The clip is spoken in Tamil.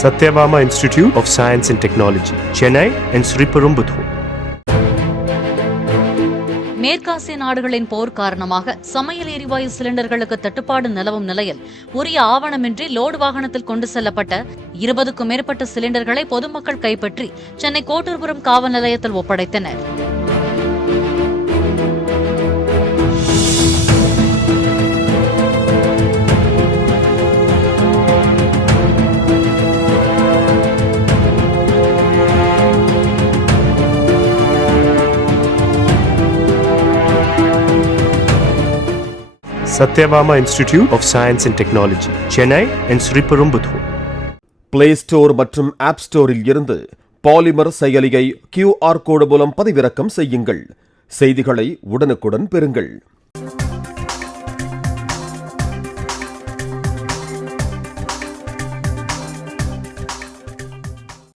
Satyabama Institute of Science and Technology, Chennai and Sriperumbudur. மேற்காசிய நாடுகளின் போர் காரணமாக சமையல் எரிவாயு சிலிண்டர்களுக்கு தட்டுப்பாடு நிலவும் நிலையில் உரிய ஆவணமின்றி லோடு வாகனத்தில் கொண்டு செல்லப்பட்ட 20க்கும் மேற்பட்ட சிலிண்டர்களை பொதுமக்கள் கைப்பற்றி சென்னை கோட்டூர்புரம் காவல் நிலையத்தில் ஒப்படைத்தனர். Satyabama Institute of Science and Technology, Chennai and Sriperumbudur. Play store மற்றும் ஆப் ஸ்டோரில் இருந்து பாலிமர் செயலியை QR கோடு மூலம் பதிவிறக்கம் செய்யுங்கள். செய்திகளை உடனுக்குடன் பெறுங்கள்.